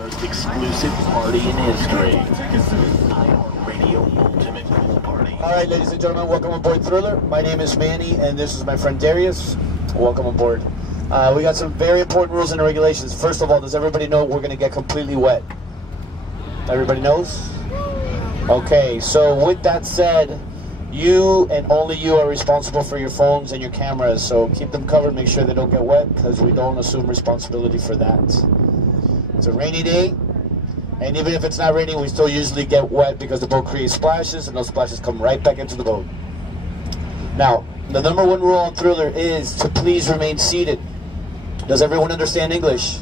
most exclusive party in history. iHeartRadio Ultimate Pool Party. All right, ladies and gentlemen, welcome aboard Thriller. My name is Manny, and this is my friend Darius. Welcome aboard. We got some very important rules and regulations. First of all, does everybody know we're going to get completely wet? Everybody knows? Okay, so with that said, you and only you are responsible for your phones and your cameras, so keep them covered, make sure they don't get wet, because we don't assume responsibility for that. It's a rainy day, and even if it's not raining, we still usually get wet because the boat creates splashes, and those splashes come right back into the boat. Now, the number one rule on Thriller is to please remain seated. Does everyone understand English?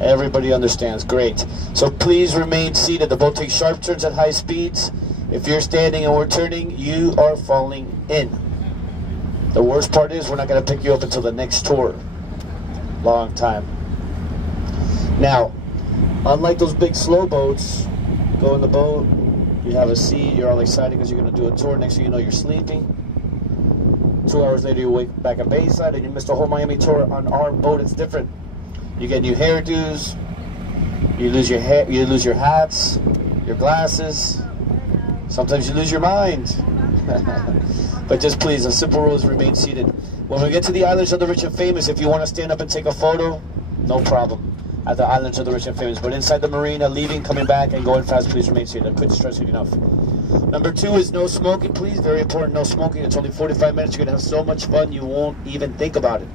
Everybody understands, great. So please remain seated. The boat takes sharp turns at high speeds. If you're standing and we're turning, you are falling in. The worst part is we're not going to pick you up until the next tour. Long time. Now, unlike those big slow boats, go in the boat, you have a seat, you're all excited because you're going to do a tour. Next thing you know, you're sleeping. 2 hours later, you wake back at Bayside and you missed a whole Miami tour. On our boat, it's different. You get new hairdos, you lose your hair, you lose your hats, your glasses. Sometimes you lose your mind. But just please, a simple rule is remain seated. When we get to the Islands of the Rich and Famous, if you want to stand up and take a photo, no problem. At the Islands of the Rich and Famous. But inside the marina, leaving, coming back, and going fast, please remain seated. I couldn't stress it enough. Number 2 is no smoking, please. Very important, no smoking. It's only 45 minutes. You're going to have so much fun, you won't even think about it.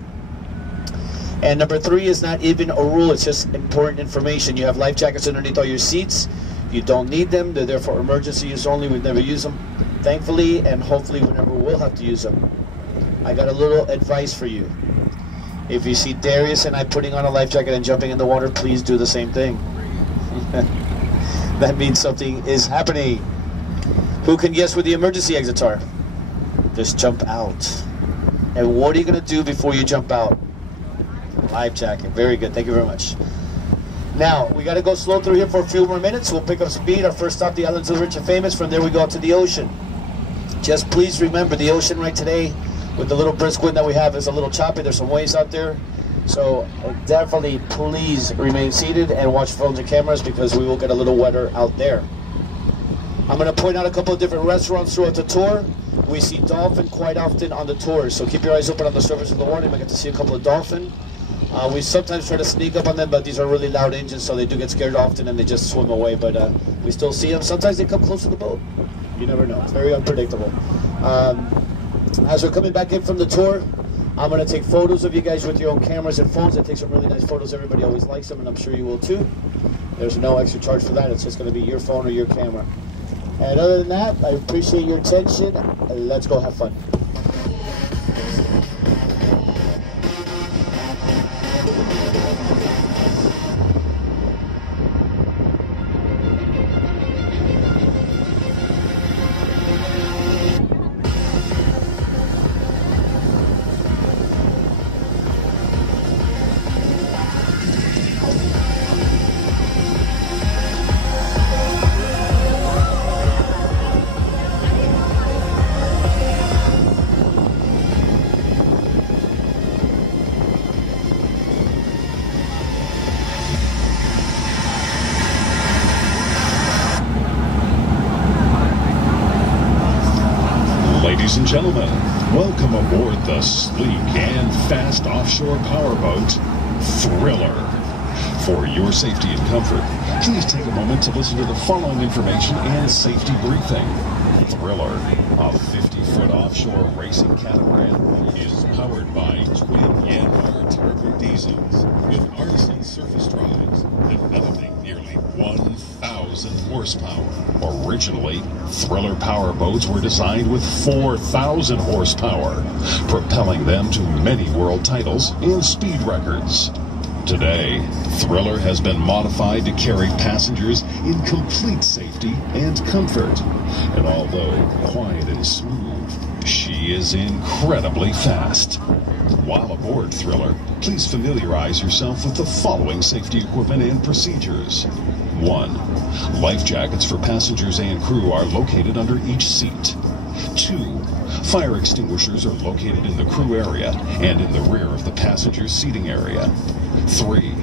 And number 3 is not even a rule. It's just important information. You have life jackets underneath all your seats. You don't need them. They're there for emergency use only. We've never used them, thankfully, and hopefully we never will have to use them. I got a little advice for you. If you see Darius and I putting on a life jacket and jumping in the water, please do the same thing. That means something is happening. Who can guess where the emergency exits are? Just jump out. And what are you going to do before you jump out? Life jacket. Very good. Thank you very much. Now, we got to go slow through here for a few more minutes. We'll pick up speed. Our first stop, the Islands of the Rich and Famous. From there, we go out to the ocean. Just please remember, the ocean right today, with the little brisk wind that we have, is a little choppy. There's some waves out there. So definitely, please remain seated and watch phones and cameras because we will get a little wetter out there. I'm going to point out a couple of different restaurants throughout the tour. We see dolphin quite often on the tours, so keep your eyes open on the surface of the water. You might get to see a couple of dolphin. We sometimes try to sneak up on them, but these are really loud engines, so they do get scared often and they just swim away, but we still see them. Sometimes they come close to the boat. You never know. It's very unpredictable. As we're coming back in from the tour, I'm going to take photos of you guys with your own cameras and phones. I take some really nice photos. Everybody always likes them, and I'm sure you will too. There's no extra charge for that. It's just going to be your phone or your camera. And other than that, I appreciate your attention. Let's go have fun. Ladies and gentlemen, welcome aboard the sleek and fast offshore powerboat, Thriller. For your safety and comfort, please take a moment to listen to the following information and safety briefing. Thriller, a 50-foot offshore racing catamaran, is powered by twin Yanmar turbo diesels with artisan surface drives, developing nearly 1,000 horsepower. Originally, Thriller powerboats were designed with 4,000 horsepower, propelling them to many world titles and speed records. Today, Thriller has been modified to carry passengers in complete safety and comfort. And although quiet and smooth, she is incredibly fast. While aboard Thriller, please familiarize yourself with the following safety equipment and procedures. 1. Life jackets for passengers and crew are located under each seat. 2. Fire extinguishers are located in the crew area and in the rear of the passenger seating area. 3.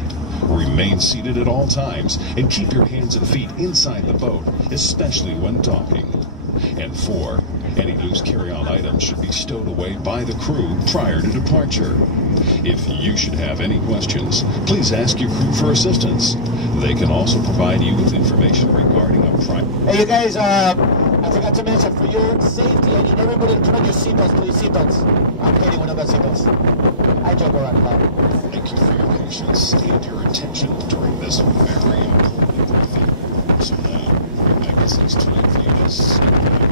Remain seated at all times and keep your hands and feet inside the boat, especially when docking. And 4, any loose carry-on items should be stowed away by the crew prior to departure. If you should have any questions, please ask your crew for assistance. They can also provide you with information regarding a private... Hey, you guys, I forgot to mention, for your safety, I need everybody to put on your seatbelts, please. Seatbelts. I'm kidding, we don't got seatbelts. I joke around a lot. Thank you for your patience and your attention during this very important briefing. So now, I guess it's time for you to sit back.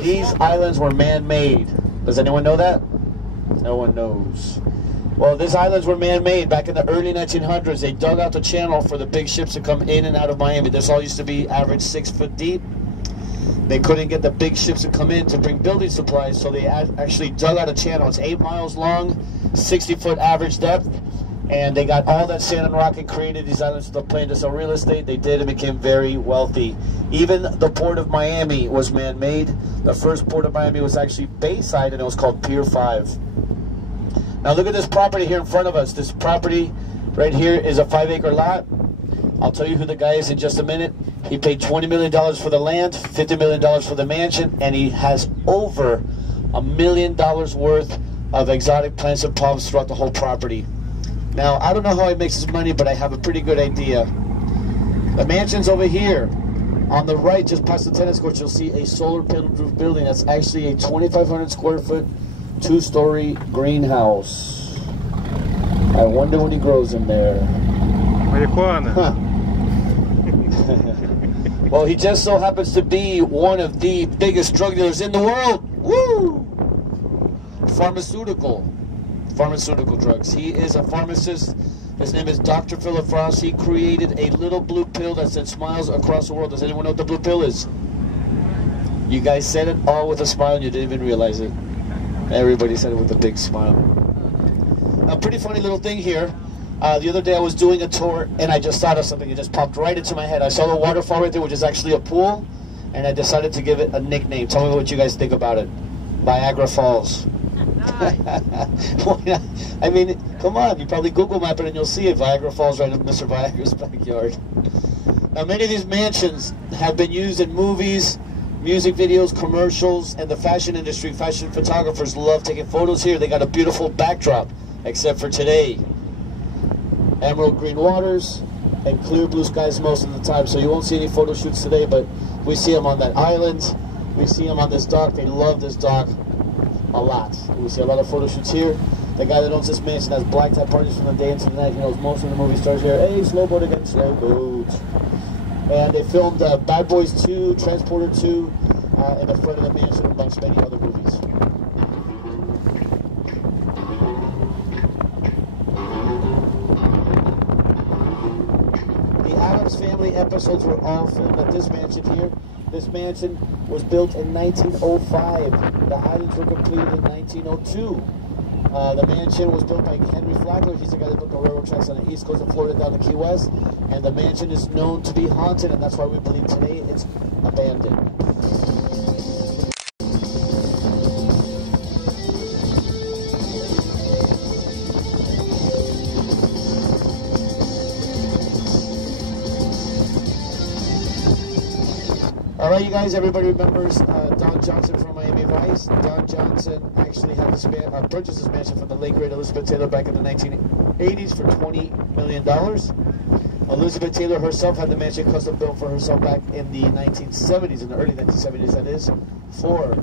These islands were man-made. Does anyone know that? No one knows. Well, these islands were man-made back in the early 1900s. They dug out the channel for the big ships to come in and out of Miami. This all used to be average 6 foot deep. They couldn't get the big ships to come in to bring building supplies, so they actually dug out a channel. It's 8 miles long, 60-foot average depth, and they got all that sand and rock and created these islands with a plan to sell real estate. They did and became very wealthy. Even the port of Miami was man-made. The first port of Miami was actually Bayside, and it was called Pier 5. Now look at this property here in front of us. This property right here is a 5-acre lot. I'll tell you who the guy is in just a minute. He paid $20 million for the land, $50 million for the mansion, and he has over $1 million worth of exotic plants and palms throughout the whole property. Now, I don't know how he makes his money, but I have a pretty good idea. The mansion's over here. On the right, just past the tennis court, you'll see a solar panel roof building. That's actually a 2,500 square foot, 2-story greenhouse. I wonder what he grows in there. Marijuana. Huh. Well, he just so happens to be one of the biggest drug dealers in the world. Woo! Pharmaceutical drugs. He is a pharmacist. His name is Dr. Philip Frost. He created a little blue pill that sent smiles across the world. Does anyone know what the blue pill is? You guys said it all with a smile and you didn't even realize it. Everybody said it with a big smile. A pretty funny little thing here. The other day I was doing a tour and I just thought of something. It just popped right into my head. I saw the waterfall right there, which is actually a pool, and I decided to give it a nickname. Tell me what you guys think about it. Viagra Falls. I mean, come on. You probably Google map it and you'll see it. Viagra Falls right in Mr. Viagra's backyard. Now, many of these mansions have been used in movies, music videos, commercials, and the fashion industry. Fashion photographers love taking photos here. They got a beautiful backdrop, except for today. Emerald green waters and clear blue skies most of the time, so you won't see any photo shoots today, but we see them on that island. We see them on this dock. They love this dock a lot. We see a lot of photo shoots here. The guy that owns this mansion has black tie parties from the day into the night. He knows most of the movie stars here. Hey, slow boat again, slow boat. And they filmed Bad Boys 2, Transporter 2, in the front of the mansion, amongst many other movies. Family episodes were all filmed at this mansion here. This mansion was built in 1905. The islands were completed in 1902. The mansion was built by Henry Flagler. He's the guy that built the railroad tracks on the east coast of Florida down to Key West. And the mansion is known to be haunted, and that's why we believe today it's abandoned. Alright, you guys, everybody remembers Don Johnson from Miami Vice. Don Johnson actually had purchased this mansion from the late great Elizabeth Taylor back in the 1980s for $20 million. Elizabeth Taylor herself had the mansion custom built for herself back in the 1970s, in the early 1970s that is, for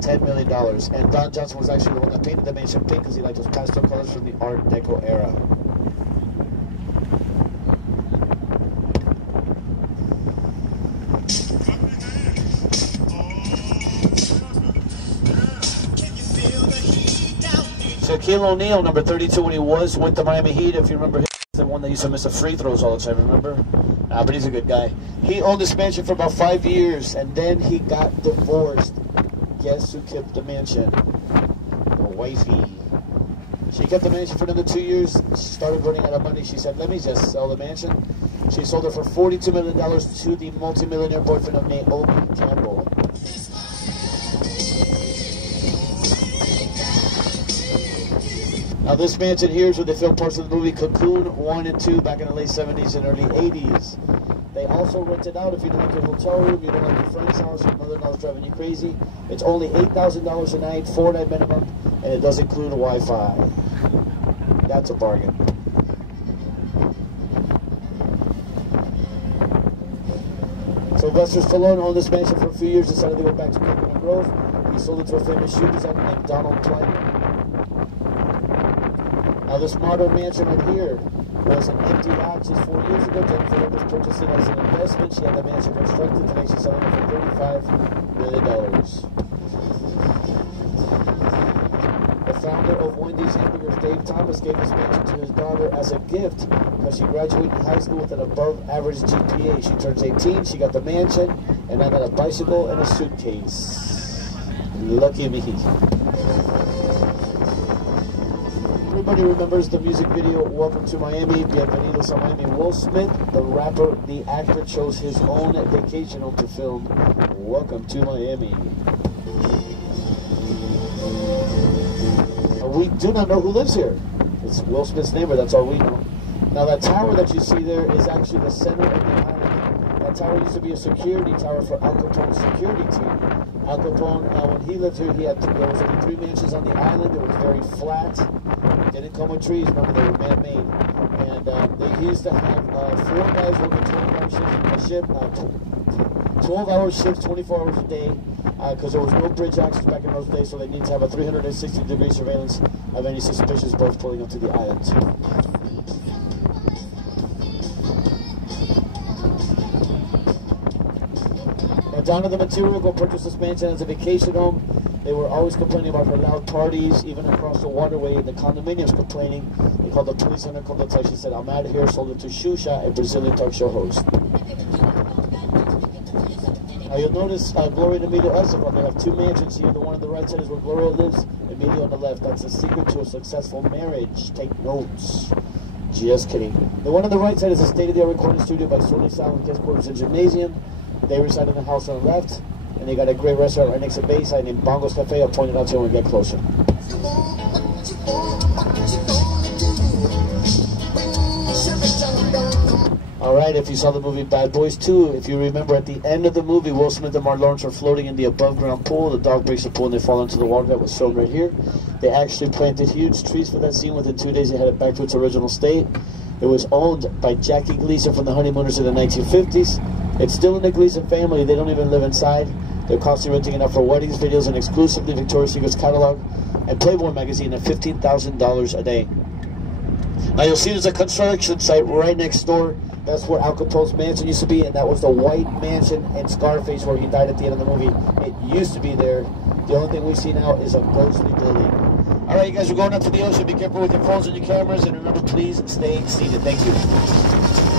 $10 million. And Don Johnson was actually the one that painted the mansion pink because he liked those pastel colors from the Art Deco era. Shaquille O'Neal, number 32, when he was with the Miami Heat, if you remember him, the one that used to miss the free throws all the time, remember? Nah, but he's a good guy. He owned this mansion for about 5 years, and then he got divorced. Guess who kept the mansion? The wifey. She kept the mansion for another 2 years. She started running out of money. She said, let me just sell the mansion. She sold it for $42 million to the multimillionaire boyfriend of Naomi Campbell. Now this mansion here is where they filmed parts of the movie Cocoon 1 and 2 back in the late 70s and early 80s. They also rent it out if you don't like your hotel room, you don't like your friend's house, your mother-in-law's driving you crazy. It's only $8,000 a night, 4-night minimum, and it does include Wi-Fi. That's a bargain. Sylvester Stallone owned this mansion for a few years, decided to go back to Coconut Grove. He sold it to a famous shoe designer named Donald Klein. Now this modern mansion right here was an empty lot just 4 years ago. Jennifer Lopez purchased it as an investment. She had the mansion constructed. Today she's selling it for $35 million. The founder owner of Wendy's Hamburgers, Dave Thomas, gave this mansion to his daughter as a gift because she graduated high school with an above-average GPA. She turns 18, she got the mansion, and I got a bicycle and a suitcase. Lucky me. Everybody remembers the music video, Welcome to Miami, Bienvenidos a Miami. Will Smith, the rapper, the actor, chose his own vacation home to film Welcome to Miami. We do not know who lives here. It's Will Smith's neighbor, that's all we know. Now that tower that you see there is actually the center of the island. That tower used to be a security tower for Al Capone's security team. Al Capone, when he lived here, there was only 3 mansions on the island. It was very flat. Didn't come with trees, remember they were man-made. And they used to have 4 guys working 12-hour shifts on the ship, 12-hour shifts, 24 hours a day, because there was no bridge access back in those days, so they need to have a 360-degree surveillance of any suspicious boats pulling up to the island. Now down to the material, go purchase this mansion as a vacation home. They were always complaining about her loud parties, even across the waterway. The condominium's complaining. They called the police on her a couple of times. She said, I'm out of here, sold it to Shusha, a Brazilian talk show host. Now you'll notice Gloria and Emilio Estefan, they have 2 mansions here. The one on the right side is where Gloria lives, Emilio on the left. That's the secret to a successful marriage. Take notes. Just kidding. The one on the right side is a state-of-the-art recording studio by Sony Sound with guest quarters and gymnasium. They reside in the house on the left. And they got a great restaurant right next to Bayside named Bongo's Cafe. I'll point it out to you when we get closer. Alright, if you saw the movie Bad Boys 2, if you remember at the end of the movie, Will Smith and Martin Lawrence are floating in the above-ground pool. The dog breaks the pool and they fall into the water. That was shown right here. They actually planted huge trees for that scene. Within 2 days, they had it back to its original state. It was owned by Jackie Gleason from the Honeymooners in the 1950s. It's still in the Gleason family. They don't even live inside. They're constantly renting it out for weddings, videos, and exclusively Victoria's Secret's catalog and Playboy magazine at $15,000 a day. Now you'll see there's a construction site right next door. That's where Al Capone's mansion used to be, and that was the white mansion in Scarface where he died at the end of the movie. It used to be there. The only thing we see now is a ghostly building. All right, you guys, we're going up to the ocean. Be careful with your phones and your cameras, and remember, please stay seated. Thank you.